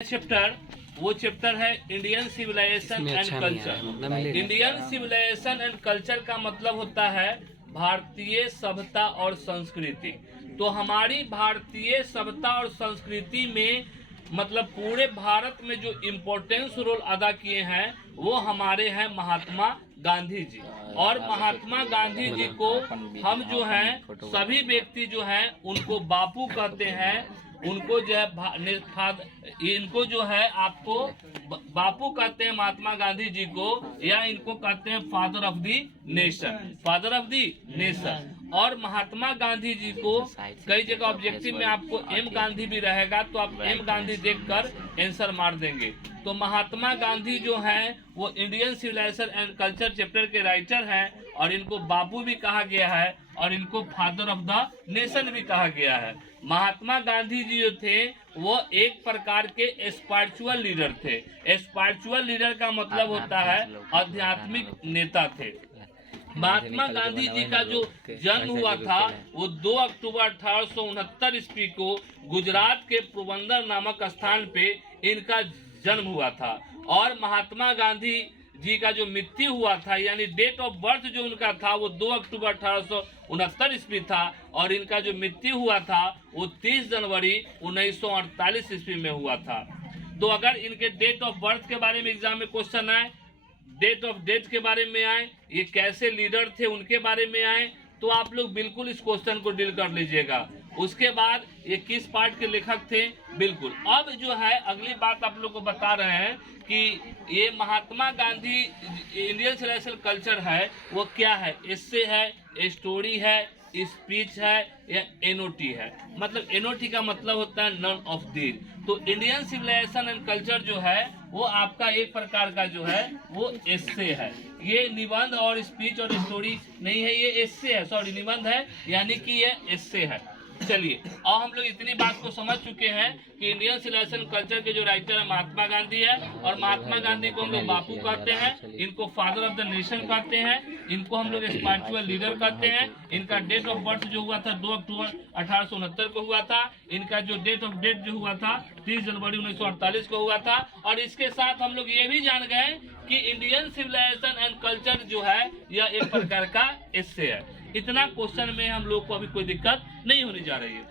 Chapter वो chapter है Indian civilisation and culture. Indian civilisation and culture का मतलब होता है भारतीय सभ्यता और संस्कृति। तो हमारी भारतीय सभ्यता और संस्कृति में मतलब पूरे भारत में जो इम्पोर्टेंस रोल अदा किए हैं वो हमारे हैं महात्मा गांधी जी। और महात्मा गांधी जी को हम जो हैं सभी व्यक्ति जो हैं उनको बापू कहते हैं। उनको जो है इनको जो है आपको बापू कहते हैं महात्मा गांधी जी को, या इनको कहते हैं father of the nation, father of the nation. और महात्मा गांधी जी को कई जगह ऑब्जेक्टिव में आपको एम गांधी भी रहेगा तो आप एम गांधी देखकर आंसर मार देंगे। तो महात्मा गांधी जो हैं वो Indian civilisation and culture chapter के राइटर हैं और इनको बापू भी कहा गया है और इनको फादर ऑफ द नेशन भी कहा गया है। महात्मा गांधी जी जो थे वो एक प्रकार के स्पिरिचुअल लीडर थे। स्पिरिचुअल लीडर का मतलब होता है आध्यात्मिक नेता थे। महात्मा गांधी जी का जो जन्म हुआ था वो 2 अक्टूबर 1869 ईस्वी को गुजरात के पोरबंदर नामक स्थान पे इनका जन्म हुआ था। और महात्मा गांधी जी का जो मृत्यु हुआ था यानी डेट ऑफ बर्थ जो उनका था वो 2 अक्टूबर 1869 ईस्वी था और इनका जो मृत्यु हुआ था वो 30 जनवरी 1948 ईस्वी में हुआ था। तो अगर इनके डेट ऑफ बर्थ के बारे में एग्जाम में क्वेश्चन आए, डेट ऑफ डेथ के बारे में आए, ये कैसे लीडर थे उनके बारे में आए, तो आप लोग बिल्कुल इस क्वेश्चन को डील कर लीजिएगा। उसके बाद ये किस पार्ट के लेखक थे, बिल्कुल। अब जो है अगली बात आप लोग को बता रहे हैं कि ये Mahatma Gandhi Indian civilisation culture है वो क्या है, एस्से है, स्टोरी है, स्पीच है या एनओटी है। मतलब एनओटी का मतलब होता है नन ऑफ दीज। तो इंडियन सिविलाइजेशन एंड कल्चर जो है वो आपका एक प्रकार का जो है वो एस्से है। ये निबंध और स्पीच और स्टोरी नहीं है, ये एस्से है, सॉरी निबंध है यानी कि ये एस्से है। चलिए और हम लोग इतनी बात को समझ चुके हैं कि इंडियन सिविलाइजेशन कल्चर के जो राइटर है महात्मा गांधी है और महात्मा गांधी को हम लोग बापू कहते हैं, इनको फादर ऑफ द नेशन कहते हैं, इनको हम लोग स्पिरिचुअल लीडर कहते हैं। इनका डेट ऑफ बर्थ जो हुआ था 2 अक्टूबर 1869 को हुआ था। इनका जो डेट ऑफ डेथ जो हुआ था 30 जनवरी 1948 को हुआ था। और इसके साथ हम लोग ये भी जान गए कि इंडियन सिविलाइजेशन एंड कल्चर जो है यह एक प्रकार का एस्से है। इतना क्वेश्चन में हम लोग को अभी कोई दिक्कत नहीं होने जा रही है।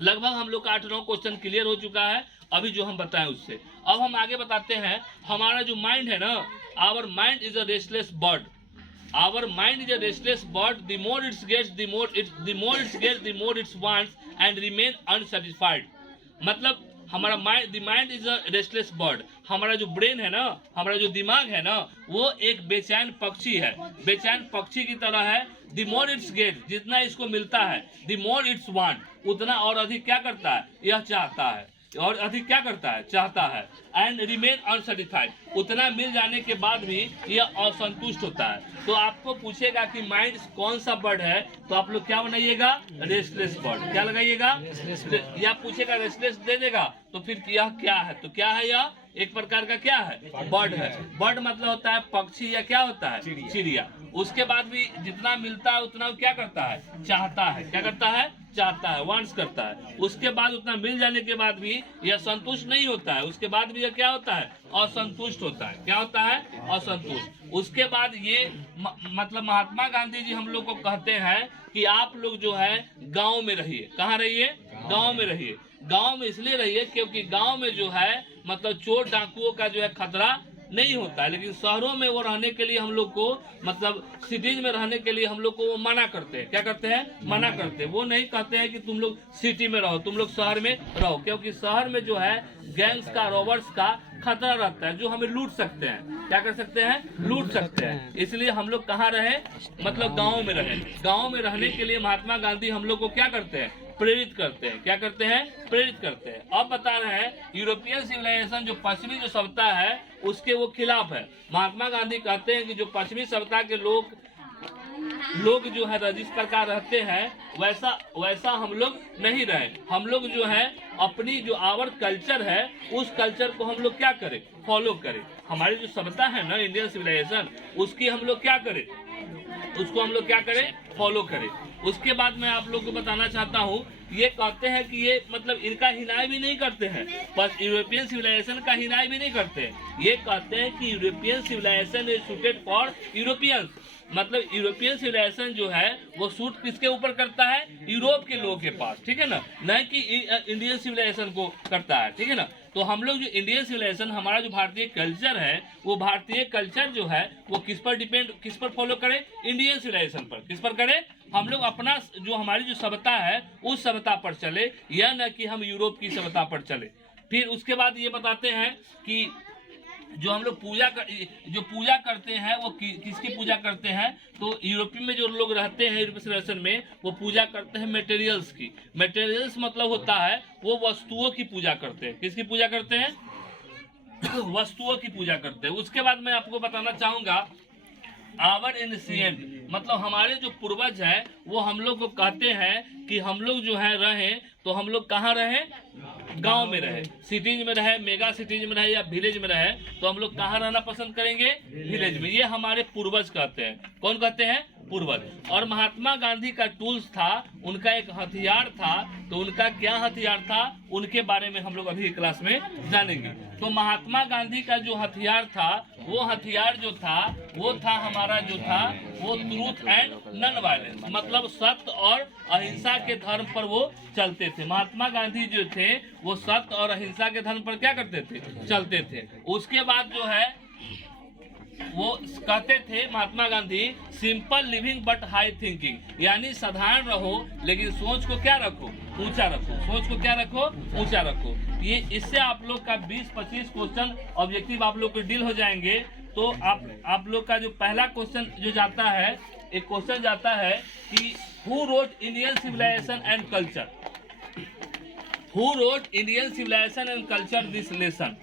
लगभग हम लोग का 8-9 क्वेश्चन क्लियर हो चुका है अभी जो हम बताएं उससे। अब हम आगे बताते हैं। हमारा जो माइंड है ना, our mind is a restless bird, our mind is a restless bird, the more its gets the more its wants and remain unsatisfied. मतलब हमारा mind is a restless bird, हमारा जो ब्रेन है ना, हमारा जो दिमाग है ना, वो एक बेचैन पक्षी है, बेचैन पक्षी की तरह है। द मोर इट्स गेट, जितना इसको मिलता है, द मोर इट्स वांट, उतना और अधिक क्या करता है, यह चाहता है, और अधिक क्या करता है, चाहता है। एंड रिमेन अनसेटिस्फाइड, उतना मिल जाने के बाद भी यह असंतुष्ट होता है। तो आपको पूछेगा कि माइंड कौन सा बर्ड है, तो आप लोग क्या बनाइएगा, रेस्टलेस बर्ड। क्या लगाइएगा, या पूछेगा रेस्टलेस दे देगा तो फिर यह क्या है, तो क्या है, यह एक प्रकार का क्या है, बर्ड है। बर्ड मतलब होता है पक्षी या क्या होता है, चिड़िया। उसके बाद भी जितना मिलता है उतना क्या करता है, चाहता है। क्या करता है, चाहता है, वांट्स करता है। उसके बाद उतना मिल जाने के बाद भी यह संतुष्ट नहीं होता है, उसके बाद भी यह क्या होता है, असंतुष्ट होता है। क्या होता है, असंतुष्ट। उसके बाद ये मतलब महात्मा गांधी जी हम लोग को कहते हैं कि आप लोग जो है गांव में रहिए। कहाँ रहिए, गांव में रहिए। गांव में इसलिए रहिए क्योंकि गांव में जो है मतलब चोर डाकुओं का जो है खतरा नहीं होता है। लेकिन शहरों में वो रहने के लिए हम लोग को मतलब सिटीज में रहने के लिए हम लोग को वो मना करते हैं। क्या करते हैं, मना करते हैं। वो नहीं कहते हैं कि तुम लोग सिटी में रहो, तुम लोग शहर में रहो, क्योंकि शहर में जो है गैंग्स का, रॉबर्स का खतरा रहता है जो हमें लूट सकते हैं। क्या कर सकते हैं, लूट सकते हैं। इसलिए हम लोग कहाँ रहे, मतलब गाँव में रहे। गाँव में रहने के लिए महात्मा गांधी हम लोग को क्या करते हैं, प्रेरित करते हैं। क्या करते हैं, प्रेरित करते हैं। अब बता रहे हैं यूरोपियन सिविलाइजेशन जो पश्चिमी जो सभ्यता है उसके वो खिलाफ है। महात्मा गांधी कहते हैं कि जो पश्चिमी सभ्यता के लोग जो है जिस प्रकार रहते हैं वैसा हम लोग नहीं रहे। हम लोग जो है अपनी जो आवर कल्चर है उस कल्चर को हम लोग क्या करें, फॉलो करें। हमारी जो सभ्यता है ना इंडियन सिविलाइजेशन, उसकी हम लोग क्या करें, उसको हम लोग क्या करें, फॉलो करें। उसके बाद मैं आप लोग को बताना चाहता हूँ ये कहते हैं कि ये मतलब इनका हिनाई भी नहीं करते हैं, बस यूरोपियन सिविलाइजेशन का हिनाई भी नहीं करते हैं। ये कहते हैं कि European civilisation is suited for Europeans, मतलब यूरोपियन सिविलाइजेशन जो है वो सूट किसके ऊपर करता है, यूरोप के लोगों के पास, ठीक है ना, न कि इंडियन सिविलाइजेशन को करता है, ठीक है ना। तो हम लोग जो इंडियन सिविलाइजेशन, हमारा जो भारतीय कल्चर है, वो भारतीय कल्चर जो है वो किस पर डिपेंड, किस पर फॉलो करे, इंडियन सिविलाइजेशन पर। किस पर करे, हम लोग अपना जो हमारी जो सभ्यता है उस सभ्यता पर चले, या न कि हम यूरोप की सभ्यता पर चले। फिर उसके बाद ये बताते हैं कि जो हम लोग जो पूजा करते हैं वो किसकी पूजा करते हैं, तो यूरोपीय में जो लोग रहते हैं यूरोपीय सिविलाइजेशन में, वो पूजा करते हैं मटेरियल्स की। मटेरियल्स मतलब होता है वो वस्तुओं की पूजा करते हैं। किसकी पूजा करते हैं, वस्तुओं की पूजा करते हैं। उसके बाद मैं आपको बताना चाहूंगा आवर एंशिएंट, मतलब हमारे जो पूर्वज है वो हम लोग को कहते हैं कि हम लोग जो है रहे, तो हम लोग कहाँ रहे, गांव में रहे, सिटीज में रहे, मेगा सिटीज में रहे या विलेज में रहे, तो हम लोग कहाँ रहना पसंद करेंगे, विलेज में। ये हमारे पूर्वज कहते हैं। कौन कहते हैं, पूर्वज। और महात्मा गांधी का टूल्स था, उनका एक हथियार था, तो उनका क्या हथियार था, उनके बारे में हम लोग अभी क्लास में जानेंगे। तो महात्मा गांधी का जो हथियार था, वो हथियार जो था वो था हमारा जो था वो ट्रूथ एंड नॉन वायलेंस, मतलब सत्य और अहिंसा के धर्म पर वो चलते थे। महात्मा गांधी जो थे वो सत्य और अहिंसा के धर्म पर क्या करते थे, चलते थे। उसके बाद जो है वो कहते थे Mahatma Gandhi, simple living but high thinking, यानी साधारण रहो लेकिन सोच को क्या रखो, ऊंचा रखो। सोच को क्या रखो, ऊंचा रखो। ये इससे आप लोग का 20-25 क्वेश्चन ऑब्जेक्टिव आप लोग को डील हो जाएंगे। तो आप लोग का जो पहला क्वेश्चन जो जाता है, एक क्वेश्चन जाता है कि who wrote Indian civilisation and culture, who wrote Indian civilisation and culture this lesson,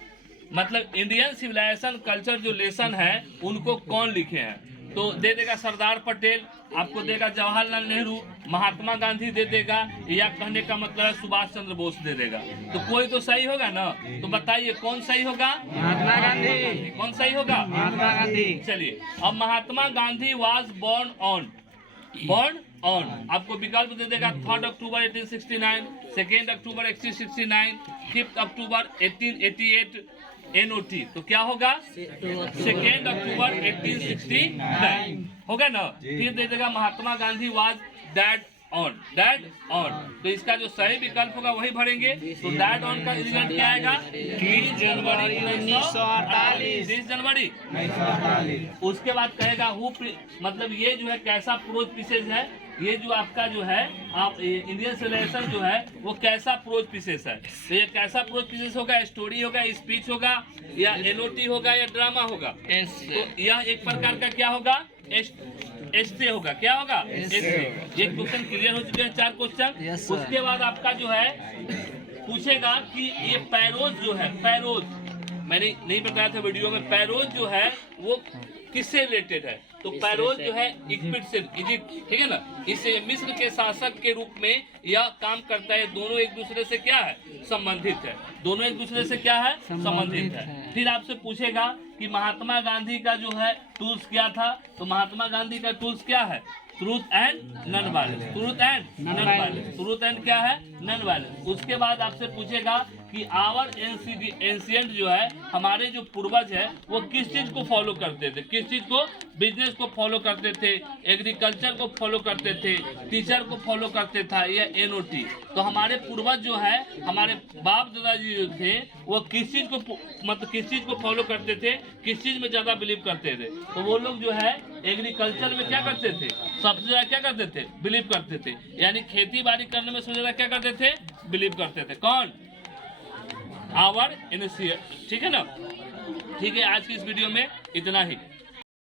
मतलब इंडियन सिविलाइजेशन कल्चर जो लेसन है उनको कौन लिखे हैं। तो दे देगा सरदार पटेल, आपको देगा जवाहरलाल नेहरू, महात्मा गांधी दे देगा, या कहने का मतलब है सुभाष चंद्र बोस दे देगा। तो कोई तो सही होगा ना, तो बताइए कौन सही होगा, महात्मा गांधी। कौन सही होगा, महात्मा गांधी। चलिए, अब Mahatma Gandhi was born on, आपको विकल्प दे देगा 3 अक्टूबर 1869, 2 अक्टूबर 1869, 5 अक्टूबर 1888, NOT। तो क्या होगा, 2 अक्टूबर 1869 होगा ना। फिर दे देगा Mahatma Gandhi was dead on, तो इसका जो सही विकल्प होगा वही भरेंगे। तो डेड ऑन का रिजल्ट क्या आएगा, 30 जनवरी 1948, 30 जनवरी 1948। उसके बाद कहेगा हु, मतलब ये जो है कैसा प्रोज पीसेज है, ये जो आपका जो है आप इंडियन सिविलाइजेशन जो है वो कैसा प्रोज पीसेस है। तो ये कैसा प्रोज पीसेस होगा, स्टोरी होगा, स्पीच होगा, या NOT होगा, या ड्रामा होगा। तो यह एक प्रकार का क्या होगा, एस्से होगा। क्या होगा, एस्से। ये क्वेश्चन क्लियर हो चुके हैं, 4 क्वेश्चन। उसके बाद आपका जो है पूछेगा कि ये पैरोज जो है, पैरोज मैंने नहीं बताया था वीडियो में, पैरोज जो है वो किससे रिलेटेड है। तो पैरोज जो है इजिप्ट से, इजिप्ट, ठीक है ना, इसे मिस्र के शासक के रूप में यह काम करता है। दोनों एक दूसरे से क्या है, संबंधित है, दोनों एक दूसरे से क्या है, संबंधित है। फिर आपसे पूछेगा कि महात्मा गांधी का जो है टूल्स क्या था, तो महात्मा गांधी का टूल्स क्या है, truth and non violence, truth and non violence, truth and क्या है, नॉन वायलेंस। उसके बाद आपसे पूछेगा कि आवर एंशिएंट जो है, हमारे जो पूर्वज है वो किस चीज को फॉलो करते थे, किस चीज को, बिजनेस को फॉलो करते थे, एग्रीकल्चर को फॉलो करते थे, टीचर को फॉलो करते था, या NOT। तो हमारे पूर्वज जो है, हमारे बाप दादाजी जो थे वो किस चीज को, मतलब किस चीज को फॉलो करते थे, किस चीज में ज्यादा बिलीव करते थे। तो वो लोग जो है एग्रीकल्चर में क्या करते थे, सबसे ज्यादा क्या करते थे, बिलीव करते थे, यानी खेती बाड़ी करने में सबसे ज्यादा क्या करते थे, बिलीव करते थे। कौन, आवर एंशिएंट, ठीक है ना। ठीक है, आज की इस वीडियो में इतना ही।